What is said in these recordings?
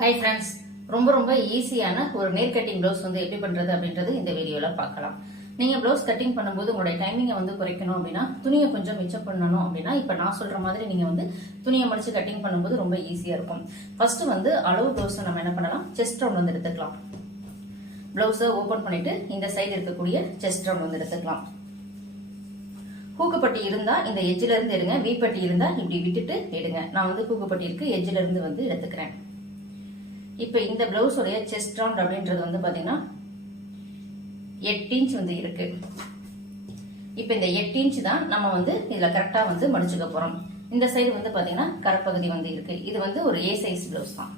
Hi friends ரொம்ப ரொம்ப ஈஸியான ஒரு நேர் கட்டிங் ப்ளவுஸ் வந்து எப்படி பண்ணுறது அப்படின்றது இந்த வீடியோவில் பார்க்கலாம். நீங்கள் ப்ளவுஸ் கட்டிங் பண்ணும்போது உங்களுடைய டைமிங்கை வந்து குறைக்கணும் அப்படின்னா துணியை கொஞ்சம் மிச்சம் பண்ணணும் அப்படின்னா இப்போ நான் சொல்கிற மாதிரி நீங்கள் வந்து துணியை முடிச்சு கட்டிங் பண்ணும்போது ரொம்ப ஈஸியாக இருக்கும். ஃபர்ஸ்ட் வந்து அளவு ப்ளவுஸை நம்ம என்ன பண்ணலாம்? செஸ்ட் ரவுண்ட் வந்து எடுத்துக்கலாம். ப்ளவுஸை ஓப்பன் பண்ணிவிட்டு இந்த சைடு இருக்கக்கூடிய செஸ்ட் ரவுண்ட் வந்து எடுத்துக்கலாம். ஹூக்குப்பட்டி இருந்தால் இந்த எஜ்ஜில் இருந்து எடுங்க. வீப்பட்டி இருந்தால் இப்படி விட்டுட்டு எடுங்க. நான் வந்து ஹூக்குப்பட்டி இருக்கு எஜ்ஜில் இருந்து வந்து எடுத்துக்கிறேன். இப்போ இந்த பிளவுஸோடைய செஸ்ட் ரவுண்ட் அப்படின்றது வந்து பார்த்தீங்கன்னா எட்டு இன்ச் வந்து இருக்கு. இப்போ இந்த எட்டு இன்ச் தான் நம்ம வந்து இதில் கரெக்டாக வந்து மடிச்சுக்க போகிறோம் இந்த சைடு வந்து பார்த்தீங்கன்னா கரப்பகுதி வந்து இருக்கு. இது வந்து ஒரு ஏ சைஸ் பிளவுஸ் தான்.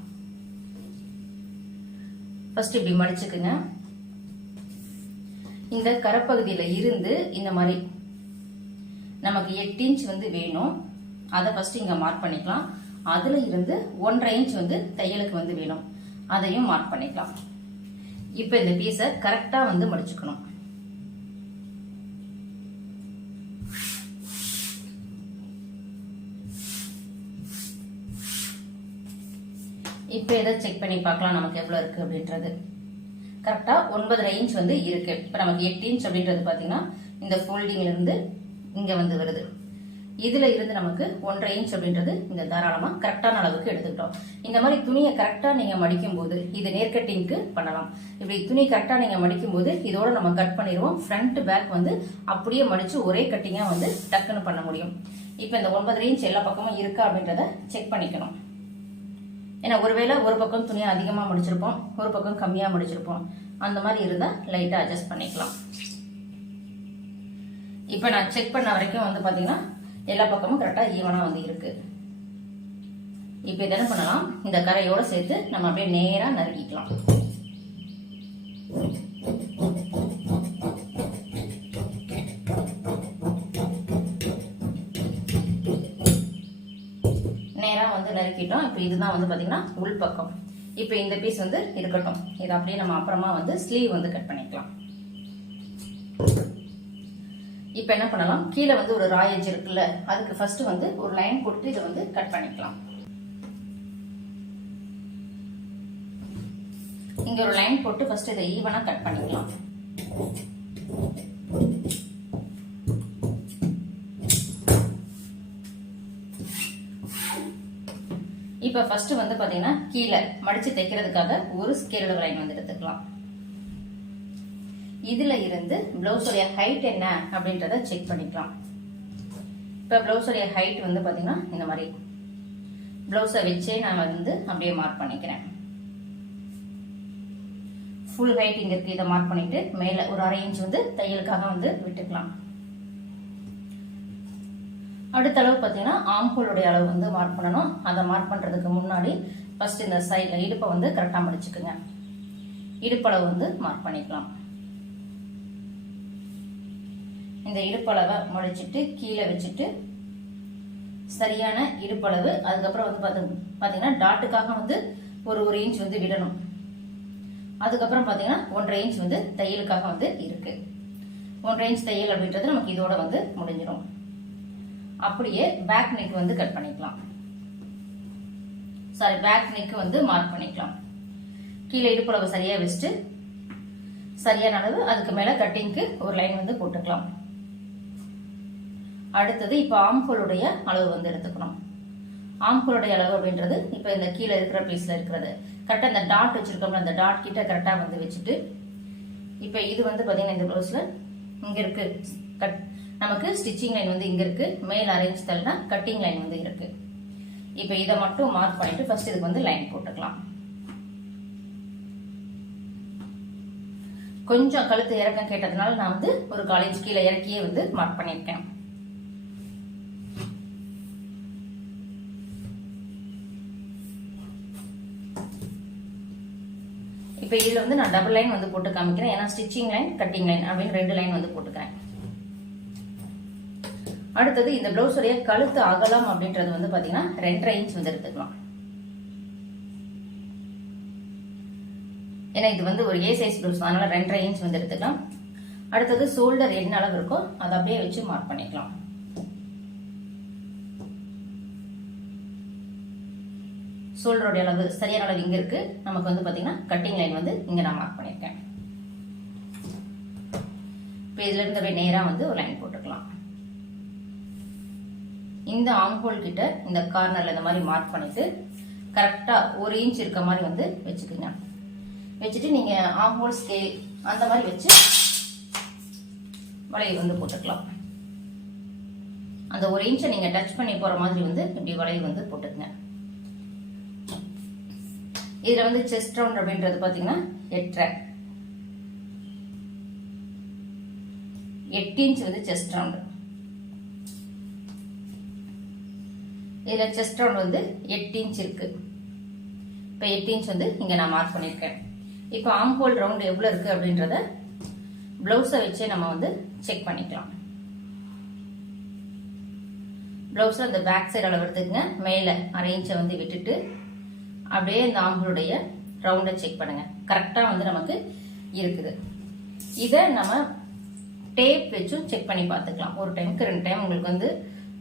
ஃபர்ஸ்ட் இப்படி மடிச்சுக்குங்க. இந்த கரப்பகுதியில் இருந்து இந்த மாதிரி நமக்கு எட்டு இன்ச் வந்து வேணும். அதை ஃபர்ஸ்ட் இங்கே மார்க் பண்ணிக்கலாம். அதுல இருந்து ஒன்றரை இன்ச் வந்து தையலுக்கு வந்து வேணும். அதையும் மார்க் பண்ணிக்கலாம். இப்போ இந்த பீஸை கரெக்டா வந்து முடிச்சுக்கணும். இப்போ இதை செக் பண்ணி பார்க்கலாம் நமக்கு எவ்வளோ இருக்கு அப்படின்றது. கரெக்டா ஒன்பதரை இன்ச் வந்து இருக்கு. இப்போ நமக்கு எட்டு இன்ச் அப்படின்றது பார்த்தீங்கன்னா இந்த ஃபோல்டிங்ல இருந்து இங்க வந்து வருது. இதுல இருந்து நமக்கு ஒன்றரை இன்ச் அப்படின்றது இந்த தாராளமா கரெக்டான அளவுக்கு எடுத்துக்கிட்டோம். இந்த மாதிரி துணியை கரெக்டா நீங்க மடிக்கும் போது இது நேர்கட்டிங்க்கு பண்ணலாம். இப்படி துணி கரெக்டா நீங்க மடிக்கும் போது இதோட நம்ம கட் பண்ணிடுவோம். ஃப்ரண்ட் பேக் வந்து அப்படியே மடிச்சு ஒரே கட்டிங்கா வந்து டக்குன்னு பண்ண முடியும். இப்போ இந்த ஒன்பதரை இன்ச் எல்லா பக்கமும் இருக்கா அப்படின்றத செக் பண்ணிக்கணும். ஏன்னா ஒருவேளை ஒரு பக்கம் துணியை அதிகமாக முடிச்சிருப்போம் ஒரு பக்கம் கம்மியாக முடிச்சிருப்போம். அந்த மாதிரி இருந்தால் லைட்டாக அட்ஜஸ்ட் பண்ணிக்கலாம். இப்போ நான் செக் பண்ண வரைக்கும் வந்து பார்த்தீங்கன்னா எல்லா பக்கமும் கரெக்டாக ஈவனாக வந்து இருக்குது இப்போ இதை என்ன பண்ணலாம்? இந்த கரையோடு சேர்த்து நம்ம அப்படியே நேராக நறுக்கிக்கலாம். நேராக வந்து நறுக்கிட்டோம். இப்போ இதுதான் வந்து பார்த்திங்கன்னா உள் பக்கம். இப்போ இந்த பீஸ் வந்து இருக்கட்டும். இது அப்படியே நம்ம அப்புறமா வந்து ஸ்லீவ் வந்து கட் பண்ணிக்கலாம். இப்போ என்ன பண்ணலாம்? கீழே வந்து ஒரு ராயேஜ் இருக்குல்ல அதுக்கு ஃபர்ஸ்ட் வந்து ஒரு லைன் போட்டு இதை வந்து கட் பண்ணிக்கலாம். இங்க ஒரு லைன் போட்டு ஃபர்ஸ்ட் இதை ஈவனா கட் பண்ணிக்கலாம். இப்போ ஃபர்ஸ்ட் வந்து பார்த்தீங்கன்னா கீழே மடிச்சு தைக்கிறதுக்காக ஒரு ஸ்கேல் லைன் வந்து எடுத்துக்கலாம். இதுல இருந்து ப்ளவுஸோடைய ஹைட் என்ன அப்படின்றத செக் பண்ணிக்கலாம். இப்ப ப்ளவுஸோடைய ஹைட் வந்து பாத்தீங்கன்னா இந்த மாதிரி. ப்ளவுஸை வச்சே நான் வந்து அப்படியே மார்க் பண்ணிக்கிறேன். ஃபுல் ஹைட் இங்க இதை மார்க் பண்ணிட்டு மேல ஒரு அரை இன்ச் வந்து தையலுக்காக வந்து விட்டுக்கலாம். அடுத்த அளவு பார்த்தீங்கன்னா ஆம்பூலுடைய அளவு வந்து மார்க் பண்ணணும். அதை மார்க் பண்றதுக்கு முன்னாடி ஃபர்ஸ்ட் இந்த சைடில் இடுப்பை வந்து கரெக்டாக முடிச்சுக்குங்க. இடுப்பளவு வந்து மார்க் பண்ணிக்கலாம். இந்த இடுப்பளவை முடிச்சிட்டு கீழே வச்சுட்டு சரியான இடுப்பளவு. அதுக்கப்புறம் வந்து பார்த்து பார்த்தீங்கன்னா டாட்டுக்காக வந்து ஒரு ஒரு இன்ச் வந்து விடணும். அதுக்கப்புறம் பார்த்தீங்கன்னா ஒன்றரை இன்ச் வந்து தையலுக்காக வந்து இருக்கு. ஒன்றரை இன்ச் தையல் அப்படின்றது நமக்கு இதோட வந்து முடிஞ்சிடும் அப்படியே பேக் நெக் வந்து கட் பண்ணிக்கலாம். சாரி பேக் நெக் வந்து மார்க் பண்ணிக்கலாம். கீழே இடுப்பளவு சரியா வச்சுட்டு சரியான அளவு அதுக்கு மேல கட்டிங்க்கு ஒரு லைன் வந்து போட்டுக்கலாம். அடுத்தது இப்போ ஆம்ஹோலுடைய அளவு வந்து எடுத்துக்கணும். ஆம்ஹோலுடைய அளவு அப்படின்றது இப்போ இந்த கீழே இருக்கிற பீஸில் இருக்கிறது. கரெக்டாக இந்த டாட் வச்சிருக்கோம்ல அந்த டாட் கிட்ட கரெக்டாக வந்து வச்சுட்டு இப்போ இது வந்து பார்த்தீங்கன்னா இந்த ப்ளவுஸில் இங்கே இருக்கு. கட் நமக்கு ஸ்டிச்சிங் லைன் வந்து இங்கே இருக்கு. மேல் அரேஞ்ச் தள்ளினா கட்டிங் லைன் வந்து இருக்கு. இப்போ இதை மட்டும் மார்க் பண்ணிட்டு ஃபர்ஸ்ட் இதுக்கு வந்து லைன் போட்டுக்கலாம். கொஞ்சம் கழுத்து இறக்கம் கேட்டதுனால நான் வந்து ஒரு காலேஜ் கீழே இறக்கியே வந்து மார்க் பண்ணியிருக்கேன். இப்போ இதில் வந்து நான் டபுள் லைன் வந்து போட்டு காமிக்கிறேன். ஏன்னா ஸ்டிச்சிங் லைன் கட்டிங் லைன் அப்படின்னு ரெண்டு லைன் வந்து போட்டுக்கிறேன். அடுத்தது இந்த பிளவுஸுடைய கழுத்து அகலம் அப்படின்றது வந்து பார்த்தீங்கன்னா ரெண்டரை இன்ச் வந்து எடுத்துக்கலாம். ஏன்னா இது வந்து ஒரு ஏ சைஸ் பிளவுஸ் அதனால ரெண்டரை இன்ச் வந்து எடுத்துக்கலாம். அடுத்தது ஷோல்டர் என்ன அளவு இருக்கோ அதை அப்படியே வச்சு மார்க் பண்ணிக்கலாம். ஷோல்டருடைய அளவு சரியான அளவு இங்கே இருக்கு. நமக்கு வந்து பார்த்தீங்கன்னா கட்டிங் லைன் வந்து இங்கே நான் மார்க் பண்ணியிருக்கேன். இப்போ இதுலேருந்து அப்படியே நேராக வந்து ஒரு லைன் போட்டுக்கலாம். இந்த ஆம்ஹோல் கிட்ட இந்த கார்னரில் இந்த மாதிரி மார்க் பண்ணிவிட்டு கரெக்டாக ஒரு இன்ச் இருக்க மாதிரி வந்து வச்சுக்கோங்க. வச்சுட்டு நீங்கள் ஆம்ஹோல் ஸ்கேல் அந்த மாதிரி வச்சு வளைவு வந்து போட்டுக்கலாம். அந்த ஒரு இன்ச்சை நீங்கள் டச் பண்ணி போகிற மாதிரி வந்து இப்படி வளைவு வந்து போட்டுக்கங்க. இதில் வந்து செஸ்ட் ரவுண்ட் அப்படின்றது பார்த்தீங்கன்னா எட்டரை. எட்டு இன்ச் வந்து செஸ்ட் ரவுண்டு இதில் செஸ்ட் ரவுண்ட் வந்து எட்டு இன்ச் இருக்கு. இப்போ எட்டு இன்ச் வந்து இங்கே நான் மார்க் பண்ணியிருக்கேன். இப்போ ஆம் ஹோல் ரவுண்ட் எவ்வளோ இருக்குது அப்படின்றத ப்ளவுஸை வச்சே நம்ம வந்து செக் பண்ணிக்கலாம். ப்ளவுஸில் அந்த பேக் சைடு அளவு எடுத்துக்கங்க. மேலே அரை இன்ச்சை வந்து விட்டுட்டு அப்படியே இந்த ஆம்பளுடைய ரவுண்டை செக் பண்ணுங்க. கரெக்டாக வந்து நமக்கு இருக்குது. இதை நம்ம டேப் வச்சும் செக் பண்ணி பார்த்துக்கலாம். ஒரு டைமுக்கு ரெண்டு டைம் உங்களுக்கு வந்து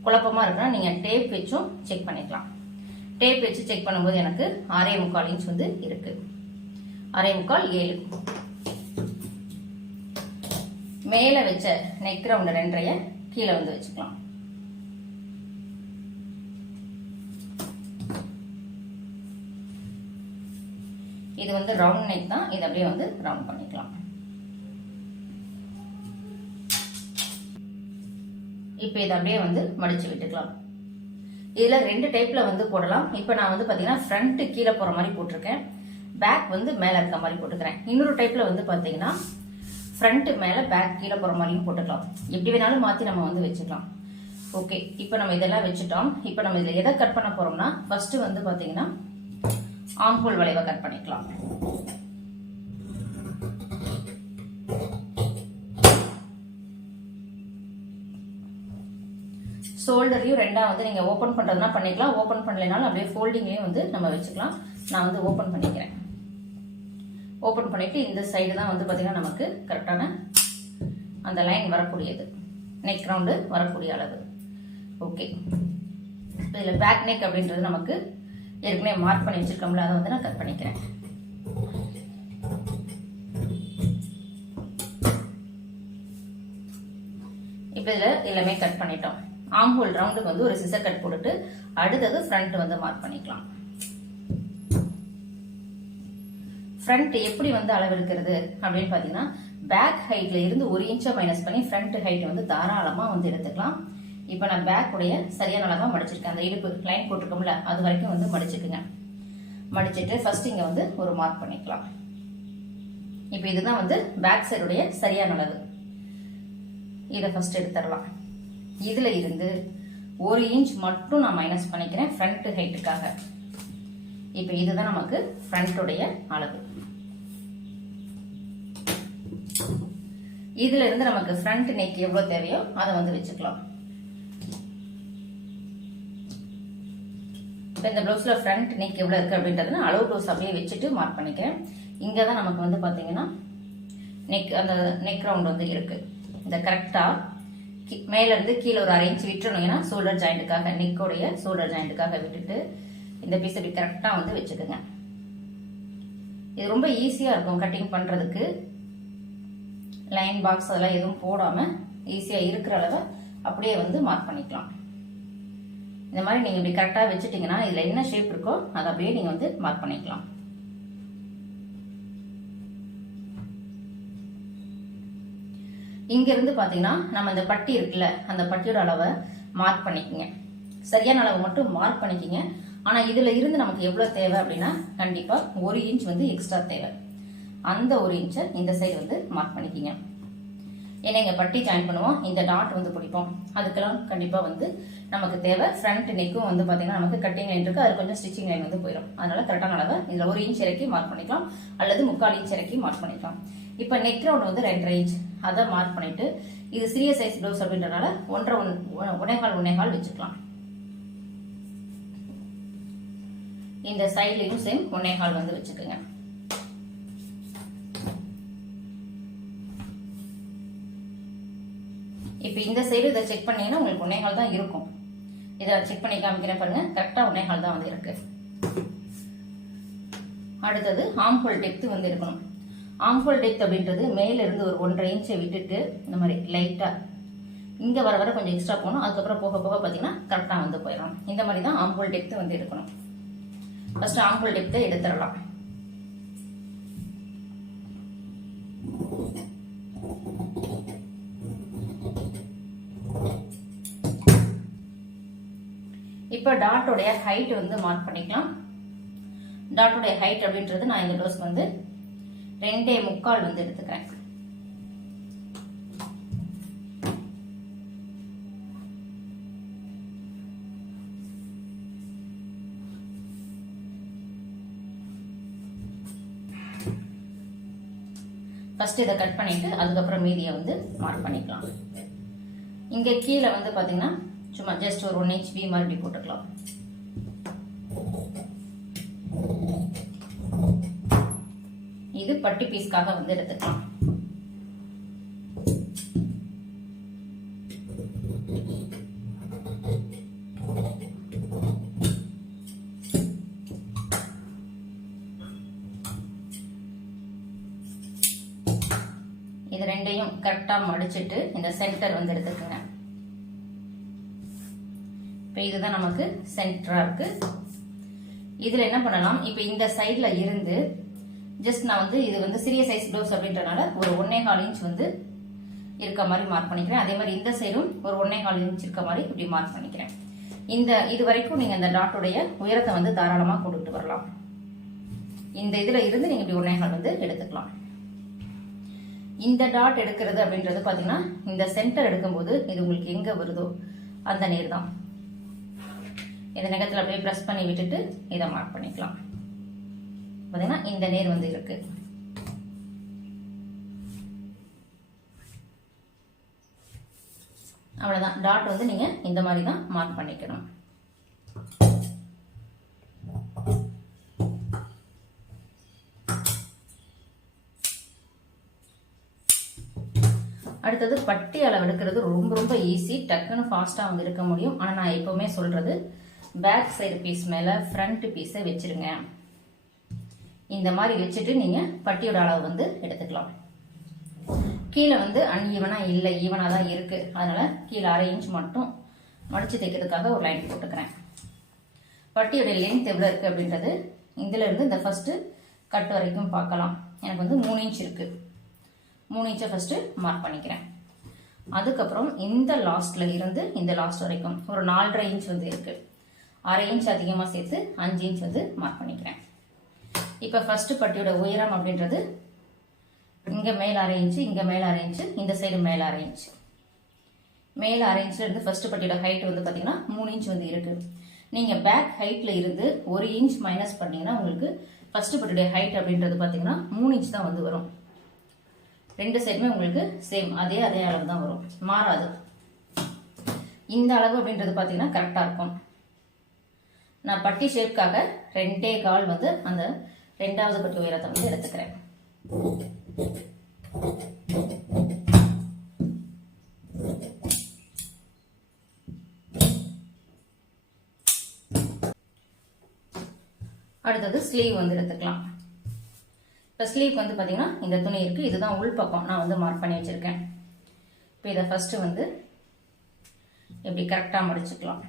குழப்பமா இருக்குன்னா நீங்கள் டேப் வச்சும் செக் பண்ணிக்கலாம். டேப் வச்சு செக் பண்ணும்போது எனக்கு ஆறே முக்கால் இன்ச் வந்து இருக்கு. அரை முக்கால் ஏழு. மேலே வச்ச நெக் ரவுண்ட் ரெண்டரைய கீழே வந்து வச்சுக்கலாம். இது வந்து ரவுண்ட் நெக் தான். இது அப்படியே வந்து ரவுண்ட் பண்ணிக்கலாம். இப்போ இதை அப்படியே வந்து மடிச்சு விட்டுக்கலாம். இதில் ரெண்டு டைப்பில் வந்து போடலாம். இப்போ நான் வந்து பார்த்தீங்கன்னா ஃப்ரண்ட்டு கீழே போகிற மாதிரி போட்டிருக்கேன். பேக் வந்து மேலே இருக்க மாதிரி போட்டுக்கிறேன். இன்னொரு டைப்பில் வந்து பார்த்தீங்கன்னா ஃப்ரண்ட்டு மேலே பேக் கீழே போகிற மாதிரியும் போட்டுக்கலாம். எப்படி வேணாலும் மாற்றி நம்ம வந்து வச்சுக்கலாம். ஓகே இப்போ நம்ம இதெல்லாம் வச்சுட்டோம். இப்போ நம்ம இதில் எதை கட் பண்ண போகிறோம்னா ஃபஸ்ட்டு வந்து பார்த்தீங்கன்னா ஆம்பூல் வளைவை கட் பண்ணிக்கலாம். ஷோல்டர்லையும் ரெண்டாக வந்து நீங்கள் ஓப்பன் பண்ணுறதுனா பண்ணிக்கலாம். ஓப்பன் பண்ணலைனாலும் அப்படியே ஃபோல்டிங்லேயும் வந்து நம்ம வச்சுக்கலாம். நான் வந்து ஓப்பன் பண்ணிக்கிறேன். ஓப்பன் பண்ணிட்டு இந்த சைடு தான் வந்து பார்த்திங்கன்னா நமக்கு கரெக்டான அந்த லைன் வரக்கூடியது. நெக் ரவுண்டு வரக்கூடிய அளவு. ஓகே இதில் பேக் நெக் அப்படின்றது நமக்கு ஏற்கனவே மார்க் பண்ணி வச்சிருக்கோம்ல அதை வந்து நான் கட் பண்ணிக்கிறேன். இப்போ இதில் எல்லாமே கட் பண்ணிட்டோம். ஆம்பூல் ரவுண்டுக்கு வந்து ஒரு சிசர் கட் போட்டுட்டு அடுத்தது ஃப்ரண்ட் வந்து மார்க் பண்ணிக்கலாம். ஃப்ரண்ட் எப்படி வந்து அளவெடுக்கிறது அப்படின்னு பார்த்தீங்கன்னா பேக் ஹைட்ல இருந்து ஒரு இன்ச்சை மைனஸ் பண்ணி ஃப்ரண்ட் ஹைட் வந்து தாராளமாக வந்து எடுத்துக்கலாம். இப்போ நான் பேக் உடைய சரியான அளவாக மடிச்சிருக்கேன். அந்த இடுப்பு லைன் போட்டிருக்கோம்ல அது வரைக்கும் வந்து மடிச்சுக்குங்க. மடிச்சிட்டு ஃபர்ஸ்ட் இங்கே வந்து ஒரு மார்க் பண்ணிக்கலாம். இப்போ இதுதான் வந்து பேக் சைடுடைய சரியான அளவு. இதை ஃபர்ஸ்ட் எடுத்துடலாம். இதில் இருந்து ஒரு இன்ச் மட்டும் நான் மைனஸ் பண்ணிக்கிறேன் ஃப்ரண்ட் ஹைட்டுக்காக இப்போ இதுதான் நமக்கு ஃப்ரண்ட்டுடைய அளவு. இதுல இருந்து நமக்கு ஃப்ரண்ட் நெக் எவ்வளவு தேவையோ அதை வந்து வச்சுக்கலாம். இப்போ இந்த ப்ளவுஸில் ஃப்ரண்ட் நெக் எவ்வளோ இருக்குது அப்படின்றது நான் அளவு ப்ளவுஸ் அப்படியே வச்சுட்டு மார்க் பண்ணிக்கிறேன். இங்கே தான் நமக்கு வந்து பார்த்தீங்கன்னா நெக் அந்த நெக் ரவுண்ட் வந்து இருக்குது இந்த கரெக்டாக கி மேலேருந்து கீழே ஒரு அரை இன்ச் விட்டுறணும். ஏன்னா ஷோல்டர் ஜாயிண்ட்டுக்காக நெக்கோடைய ஷோல்டர் ஜாயிண்ட்டுக்காக விட்டுட்டு இந்த பீஸ் இப்படி கரெக்டாக வந்து வச்சுக்கோங்க. இது ரொம்ப ஈஸியாக இருக்கும் கட்டிங் பண்ணுறதுக்கு லைன் பாக்ஸ் அதெல்லாம் எதுவும் போடாமல் ஈஸியாக இருக்கிற அளவை அப்படியே வந்து மார்க் பண்ணிக்கலாம். இந்த மாதிரி நீங்கள் இப்படி கரெக்டாக வச்சுட்டிங்கன்னா இதில் என்ன ஷேப் இருக்கோ அதை அப்படியே நீங்கள் வந்து மார்க் பண்ணிக்கலாம். இங்கேருந்து பார்த்தீங்கன்னா நம்ம இந்த பட்டி இருக்குல்ல அந்த பட்டியோட அளவை மார்க் பண்ணிக்கோங்க. சரியான அளவு மட்டும் மார்க் பண்ணிக்கோங்க. ஆனால் இதில் இருந்து நமக்கு எவ்வளோ தேவை அப்படின்னா கண்டிப்பாக ஒரு இன்ச் வந்து எக்ஸ்ட்ரா தேவை. அந்த ஒரு இன்ச்சை இந்த சைடு வந்து மார்க் பண்ணிக்கிங்க. ஏன்னா இங்கே பட்டி ஜாயின் பண்ணுவோம். இந்த டாட் வந்து பிடிப்போம். அதுக்கெல்லாம் கண்டிப்பாக வந்து நமக்கு தேவை. ஃப்ரண்ட் நெக்கும் வந்து பார்த்தீங்கன்னா நமக்கு கட்டிங் லைன் இருக்குது அது கொஞ்சம் ஸ்டிச்சிங் லைன் வந்து போயிடும் அதனால கரெக்டான அளவை இதில் ஒரு இன்ச் இறக்கி மார்க் பண்ணிக்கலாம். அல்லது முக்கால் இன்ச் இறக்கி மார்க் பண்ணிக்கலாம். இப்போ நெக் ரவுண்ட் வந்து ரெண்டரை இன்ச் அதை மார்க் பண்ணிவிட்டு இது சிறிய சைஸ் ப்ளவுஸ் அப்படின்றனால ஒன்றரை ஒன் உனைகால் உனைகால் வச்சுக்கலாம். இந்த சைட்லையும் சேம் ஒன்னேகால் வந்து வச்சுக்கோங்க. இப்போ இந்த சைடு இதை செக் பண்ணீங்கன்னா உங்களுக்கு ஒன்னேகால் தான் இருக்கும். இதை செக் பண்ணி காமிக்கிறேன் பாருங்க. கரெக்டாக ஒன்னேகால் தான் வந்து இருக்கு அடுத்தது ஆம்ஹோல் டெப்த் வந்து இருக்கணும். ஆம்ஹோல் டெப்த் அப்படின்றது மேல இருந்து ஒரு ஒன்றரை இன்ச்சை விட்டுட்டு இந்த மாதிரி லைட்டாக இங்கே வர வர கொஞ்சம் எக்ஸ்ட்ரா போகணும். அதுக்கப்புறம் போக போக பார்த்தீங்கன்னா கரெக்டாக வந்து போயிடும். இந்த மாதிரி தான் ஆம்பூல் டெப்த் வந்து இருக்கணும். ஃபர்ஸ்ட் ஆம்பூல் டெப்த்தை எடுத்துடலாம். இப்போ டாட்டோடைய ஹைட் வந்து மார்க் பண்ணிக்கலாம். டாட்டோடைய ஹைட் அப்படின்றது நான் இந்த டோஸ் வந்து ரெண்டே முக்கால் வந்து எடுத்துக்கிறேன். ஃபர்ஸ்ட் இதை கட் பண்ணிட்டு அதுக்கப்புறம் மீதியை வந்து மார்க் பண்ணிக்கலாம். இங்கே கீழே வந்து பார்த்தீங்கன்னா சும்மா ஜஸ்ட் ஒரு ஒன் இன்ச் வி மறுபடி போட்டுக்கலாம். இது பட்டி பீஸ்க்காக வந்து எடுத்துக்கலாம். இது ரெண்டையும் கரெக்டாக மடிச்சிட்டு இந்த சென்டர் வந்து எடுத்துக்கோங்க. இப்போ இதுதான் நமக்கு சென்டரா இருக்கு. இதுல என்ன பண்ணலாம்? இப்போ இந்த சைடில் இருந்து ஜஸ்ட் நான் வந்து இது வந்து சிறிய சைஸ் ப்ளவுஸ் அப்படின்றனால ஒரு ஒன்னே கால் இன்ச் வந்து இருக்க மாதிரி மார்க் பண்ணிக்கிறேன். அதே மாதிரி இந்த சைடும் ஒரு ஒன்னே கால் இன்ச் இருக்க மாதிரி இப்படி மார்க் பண்ணிக்கிறேன். இந்த இது வரைக்கும் நீங்க இந்த டாட்டுடைய உயரத்தை வந்து தாராளமா கொடுத்துட்டு வரலாம். இந்த இதுல இருந்து நீங்க இப்படி ஒன்னே கால் வந்து எடுத்துக்கலாம். இந்த டாட் எடுக்கிறது அப்படின்றது பாத்தீங்கன்னா இந்த சென்டர் எடுக்கும்போது இது உங்களுக்கு எங்க வருதோ அந்த நேர் தான் இந்த நகத்தில் அப்படியே ப்ரெஸ் பண்ணி விட்டுட்டு இதை மார்க் பண்ணிக்கலாம். பார்த்தீங்கன்னா இந்த நேர் வந்து இருக்கு. அவ்வளோதான் டாட் வந்து நீங்கள் இந்த மாதிரி தான் மார்க் பண்ணிக்கணும். அடுத்தது பட்டி அளவு எடுக்கிறது ரொம்ப ரொம்ப ஈஸி டக்குன்னு ஃபாஸ்ட்டாக வந்து எடுக்க முடியும். ஆனால் நான் எப்போவுமே சொல்கிறது பேக் சைடு பீஸ் மேலே ஃப்ரண்ட் பீஸை வச்சுருங்க. இந்த மாதிரி வச்சுட்டு நீங்கள் பட்டியோட அளவு வந்து எடுத்துக்கலாம். கீழே வந்து அன்ஈவனாக இல்லை ஈவனாக தான் இருக்குது அதனால் கீழே அரை இன்ச் மட்டும் மடித்து தைக்கிறதுக்காக ஒரு லைன் போட்டுக்கிறேன். பட்டியோட லென்த் எவ்வளோ இருக்குது அப்படின்றது இதிலிருந்து இந்த ஃபஸ்ட்டு கட் வரைக்கும் பார்க்கலாம். எனக்கு வந்து மூணு இன்ச் இருக்குது மூணு இன்ச்சை ஃபஸ்ட்டு மார்க் பண்ணிக்கிறேன். அதுக்கப்புறம் இந்த லாஸ்ட்டில் இருந்து இந்த லாஸ்ட் வரைக்கும் ஒரு நாலரை இன்ச் வந்து இருக்குது அரை இன்ச் அதிகமாக சேர்த்து அஞ்சு இன்ச் வந்து மார்க் பண்ணிக்கிறேன். இப்போ ஃபர்ஸ்ட் பட்டியோட உயரம் அப்படின்றது இங்கே மேலே அரை இன்ச்சு இங்கே மேலே அரை இன்ச்சு இந்த சைடு மேலே அரை இன்ச்சு மேலே அரை இன்ச்சில் இருந்து ஃபர்ஸ்ட் பட்டியோட ஹைட் வந்து பார்த்தீங்கன்னா மூணு இன்ச் வந்து இருக்கு. நீங்கள் பேக் ஹைட்டில் இருந்து ஒரு இன்ச் மைனஸ் பண்ணீங்கன்னா உங்களுக்கு ஃபர்ஸ்ட் பட்டியோட ஹைட் அப்படின்றது பார்த்தீங்கன்னா மூணு இன்ச் தான் வந்து வரும். ரெண்டு சைடுமே உங்களுக்கு சேம் அதே அதே அளவு தான் வரும். மாறாது. இந்த அளவு அப்படின்றது பார்த்தீங்கன்னா கரெக்டாக இருக்கும். நான் பட்டி ஷேப்காக ரெண்டே கால் வந்து அந்த ரெண்டாவது பட்டி உயரத்தை வந்து எடுத்துக்கிறேன். அடுத்தது ஸ்லீவ் வந்து எடுத்துக்கலாம். இப்போ ஸ்லீவ் வந்து பார்த்தீங்கன்னா இந்த துணி இருக்குது இதுதான் உள்பக்கம் நான் வந்து மார்க் பண்ணி வச்சுருக்கேன். இப்போ இதை ஃபஸ்ட்டு வந்து இப்படி கரெக்டாக முடிச்சுக்கலாம்.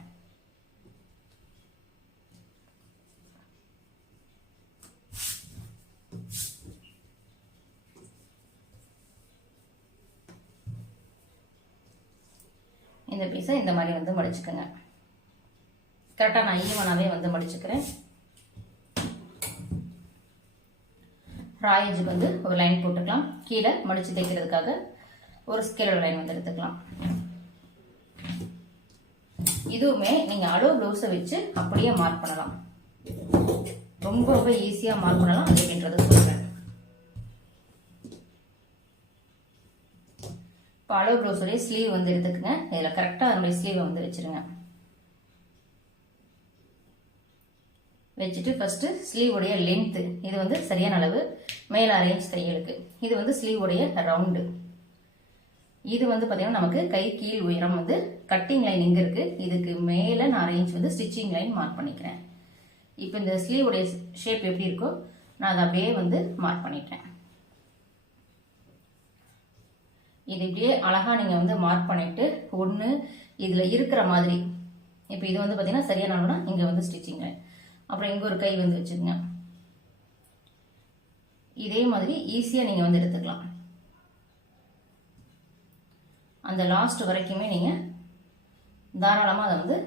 இந்த பீஸை இந்த மாதிரி வந்து மடிச்சுக்கோங்க. கரெக்டாக நான் ஈவனாகவே வந்து மடிச்சுக்கிறேன். ராயேஜுக்கு வந்து ஒரு லைன் போட்டுக்கலாம். கீழே மடித்து தைக்கிறதுக்காக ஒரு ஸ்கேலோட லைன் வந்து எடுத்துக்கலாம். இதுவுமே நீங்கள் அளவு ப்ளவுஸை வச்சு அப்படியே மார்க் பண்ணலாம். ரொம்ப ரொம்ப ஈஸியாக மார்க் பண்ணலாம் அப்படின்றது சொல்கிறேன் இப்போ அளவு ப்ளவுஸோடைய ஸ்லீவ் வந்து எடுத்துக்கங்க. இதில் கரெக்டாக அதனுடைய ஸ்லீவை வந்து வச்சுருங்க. வச்சுட்டு ஃபஸ்ட்டு ஸ்லீவுடைய லென்த்து இது வந்து சரியான அளவு மேலே அரேஞ்ச் தையலுக்கு. இது வந்து ஸ்லீவுடைய ரவுண்டு இது வந்து பார்த்தீங்கன்னா நமக்கு கை கீழ் உயரம் வந்து கட்டிங் லைன் இங்கே இருக்குது இதுக்கு மேலே நான் அரேஞ்ச் வந்து ஸ்டிச்சிங் லைன் மார்க் பண்ணிக்கிறேன். இப்போ இந்த ஸ்லீவுடைய ஷேப் எப்படி இருக்கோ நான் அதை அப்படியே வந்து மார்க் பண்ணிட்டேன். இது இப்படியே அழகாக நீங்கள் வந்து மார்க் பண்ணிவிட்டு ஒன்று இதில் இருக்கிற மாதிரி. இப்போ இது வந்து பார்த்தீங்கன்னா சரியான அளவுனா இங்கே வந்து ஸ்டிச்சிங்க அப்புறம் இங்கே ஒரு கை வந்து வச்சுக்கோங்க. இதே மாதிரி ஈஸியாக நீங்கள் வந்து எடுத்துக்கலாம். அந்த லாஸ்ட் வரைக்குமே நீங்கள் தாராளமாக அதை வந்து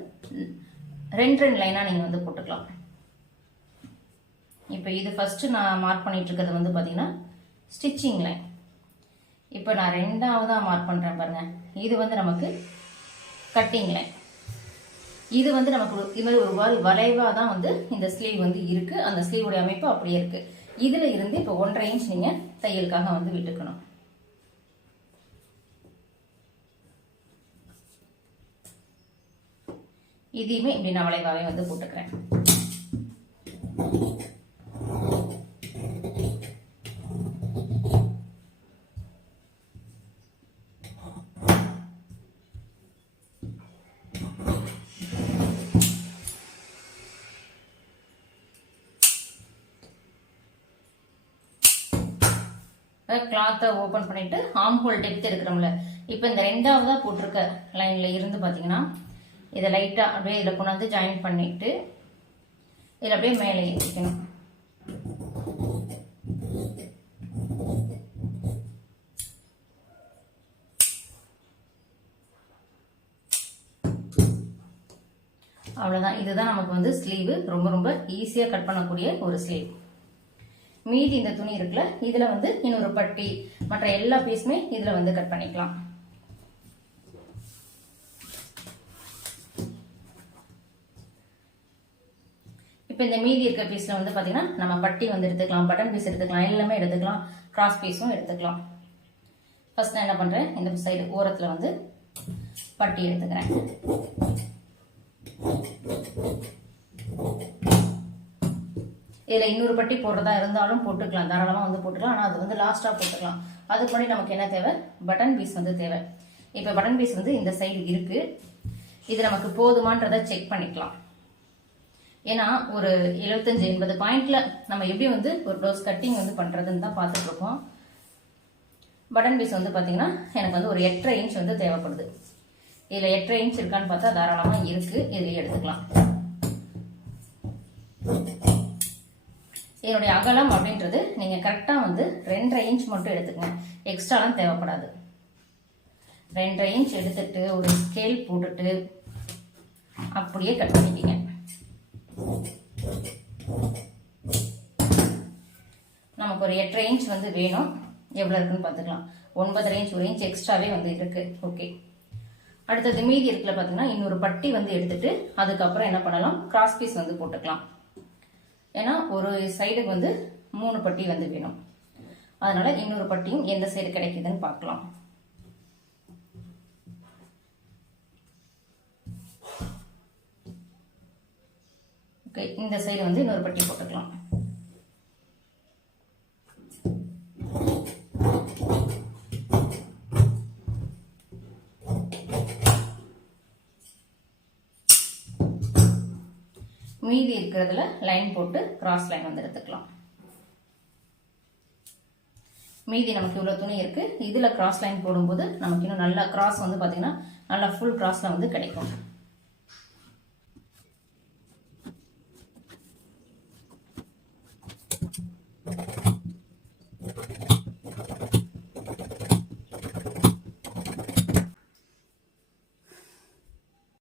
ரெண்டு ரெண்டு லைனாக நீங்கள் வந்து போட்டுக்கலாம். இப்போ இது ஃபஸ்ட்டு நான் மார்க் பண்ணிகிட்ருக்கிறது வந்து பார்த்தீங்கன்னா ஸ்டிச்சிங் லைன் இப்போ நான் ரெண்டாவதாக மார்க் பண்ணுறேன் பாருங்கள் இது வந்து நமக்கு கட்டிங் லைன் இது வந்து நமக்கு இது மாதிரி ஒரு மாதிரி வளைவாக தான் வந்து இந்த ஸ்லீவ் வந்து இருக்குது அந்த ஸ்லீவுடைய அமைப்பு அப்படியே இருக்குது இதில் இருந்து இப்போ ஒன்றரை இன்ச் நீங்கள் தையலுக்காக வந்து விட்டுக்கணும். இதையுமே இப்படி நான் வளைவாகவே வந்து போட்டுக்கிறேன். கிளாத்தை ஓப்பன் பண்ணிட்டு ஹார்ம் ஹோல் டெப்த் எடுக்கிறோம்ல. இப்போ இந்த ரெண்டாவதாக போட்டிருக்க லைனில் இருந்து பார்த்தீங்கன்னா இதை லைட்டாக அப்படியே இதில் கொண்டாந்து ஜாயின் பண்ணிட்டு இதில் அப்படியே மேலே ஏற்றிக்கணும் அவ்வளோதான் இதுதான் நமக்கு வந்து ஸ்லீவு ரொம்ப ரொம்ப ஈஸியாக கட் பண்ணக்கூடிய ஒரு ஸ்லீவ் மீதி இந்த துணி இருக்குல்ல இதுல வந்து இன்னொரு பட்டி மற்ற எல்லா பீஸுமே இதுல வந்து கட் பண்ணிக்கலாம். இப்போ இந்த மீதி இருக்க பீஸில் வந்து பார்த்தீங்கன்னா நம்ம பட்டி வந்து எடுத்துக்கலாம் பட்டன் பீஸ் எடுத்துக்கலாம் எல்லாமே எடுத்துக்கலாம் கிராஸ் பீஸும் எடுத்துக்கலாம். ஃபர்ஸ்ட் நான் என்ன பண்ணுறேன் இந்த சைடு ஓரத்தில் வந்து பட்டி எடுத்துக்கிறேன். இதில் இன்னொரு பட்டி போடுறதா இருந்தாலும் போட்டுக்கலாம். தாராளமாக வந்து போட்டுக்கலாம். ஆனால் அது வந்து லாஸ்ட்டாக போட்டுக்கலாம். அதுக்கு முன்னாடி நமக்கு என்ன தேவை? பட்டன் பீஸ் வந்து தேவை. இப்போ பட்டன் பீஸ் வந்து இந்த சைடு இருக்குது இது நமக்கு போதுமான்றதை செக் பண்ணிக்கலாம். ஏன்னா ஒரு எழுபத்தஞ்சு எண்பது பாயிண்ட்ல நம்ம எப்படி வந்து ஒரு டோஸ் கட்டிங் வந்து பண்றதுன்னு தான் பார்த்துட்டு இருக்கோம். பட்டன் பீஸ் வந்து பார்த்தீங்கன்னா எனக்கு வந்து ஒரு எட்டரை இன்ச் வந்து தேவைப்படுது. இதில் எட்டரை இன்ச் இருக்கான்னு பார்த்தா தாராளமாக இருக்குது இதுலேயே எடுத்துக்கலாம். இதனுடைய அகலம் அப்படின்றது நீங்கள் கரெக்டாக வந்து ரெண்டரை இன்ச் மட்டும் எடுத்துக்கங்க. எக்ஸ்ட்ராலாம் தேவைப்படாது. ரெண்டரை இன்ச் எடுத்துட்டு ஒரு ஸ்கேல் போட்டுட்டு அப்படியே கட் பண்ணிக்கிங்க. நமக்கு ஒரு எட்டரை இன்ச் வந்து வேணும். எவ்வளோ இருக்குன்னு பார்த்துக்கலாம். ஒன்பதரை இன்ச் ஒரு இன்ச் எக்ஸ்ட்ராவே வந்து இருக்குது ஓகே அடுத்தது மீதி இருக்குல்ல பார்த்தீங்கன்னா இன்னொரு பட்டி வந்து எடுத்துட்டு அதுக்கப்புறம் என்ன பண்ணலாம்? கிராஸ் பீஸ் வந்து போட்டுக்கலாம். ஏன்னா ஒரு சைடுக்கு வந்து மூணு பட்டி வந்து வேணும். அதனால இன்னொரு பட்டியும் எந்த சைடு கிடைக்குதுன்னு பார்க்கலாம். ஓகே இந்த சைடு வந்து இன்னொரு பட்டி போட்டுக்கலாம். மீதி இருக்கிறதுல லைன் போட்டு கிராஸ் லைன் வந்து எடுத்துக்கலாம். மீதி நமக்கு இவ்வளோ துணி இருக்குது இதில் கிராஸ் லைன் போடும்போது நமக்கு இன்னும் நல்லா கிராஸ் வந்து பார்த்திங்கன்னா நல்லா ஃபுல் கிராஸில் வந்து கிடைக்கும்.